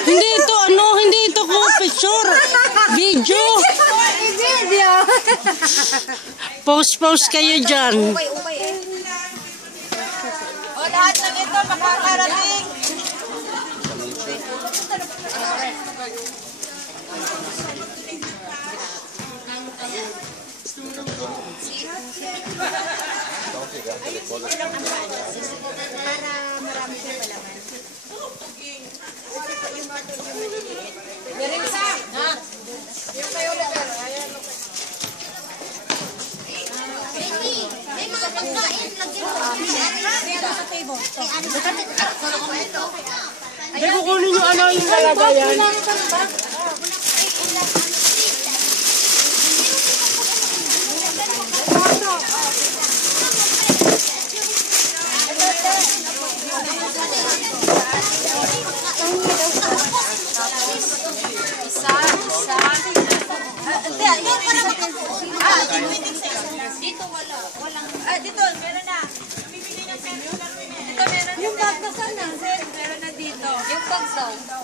Hindi ito, hindi ito ko picture. Video. Video. Post kayo dyan. Upay eh. O, lahat ng ito makakarating. Para marami siya palaman. Meron sa. Yung kayo level. Ayan. May mga pagkain. Lagyan mo. Meron sa table. Hindi, kukunin nyo ano yung lalagayan. Dito wala. Walang. Dito, meron na. Bibili ng pera. Dito meron na. Yung bag na sana. Meron na dito. Yung bag daw.